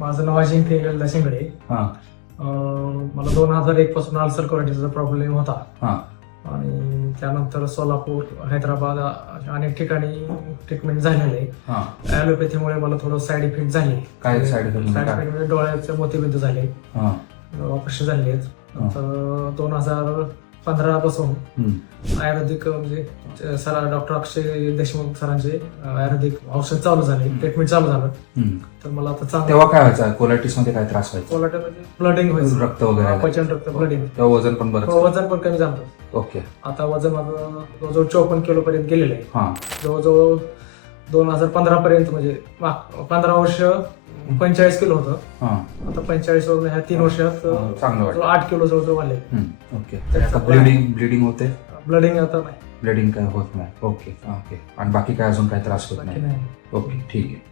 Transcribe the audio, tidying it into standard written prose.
माझं नाव अजिंक्य गल्ला शिंगडे. हा मला 2001 पासून अल्सर कोलायटिसचा प्रॉब्लेम होता हा आणि त्यानंतर सोलापूर, हैदराबाद अनेक ठिकाणी ट्रीटमेंट झालेलं आहे. हा ॲलोपॅथीमुळे मला थोडं साईड इफेक्ट झाले. काय साईड इफेक्ट साईड इफेक्ट म्हणजे डोळ्याचे मोतीबिंद झाले, हा ऑपरेशन झाले आहेत. नंतर 2015 पासून आयुर्वेदिक म्हणजे सर डॉक्टर अक्षय देशमुख सरांचे आयुर्वेदिक औषध चालू झाले, ट्रीटमेंट चालू झालं. तर मला आता चांगलं तेव्हा काय व्हायचं कोलायटिस मध्ये काय त्रास व्हायचा कोलायटिस म्हणजे ब्लडिंग व्हायचं, रक्त वगैरे अपचन, रक्त ब्लडिंग, तेव्हा वजन पण बरं वजन पण कमी झालं. ओके आता वजन माझं जवळजवळ 54 किलो पर्यंत गेलेलं आहे. हा जवळजवळ 2015 पर्यंत म्हणजे 15 वर्ष 45 किलो होतं. हा आता 45 वरून ह्या 3 वर्षात चांगलं वाटतं 8 किलो जवळजवळ वाढले. ओके तर आता ब्लिडिंग होते ब्लडिंग आता नाही, ब्लिडिंग काय होत नाही. ओके ओके आणि बाकी काय अजून काय त्रास होत बाकी नाही. नाही. ओके ठीक आहे.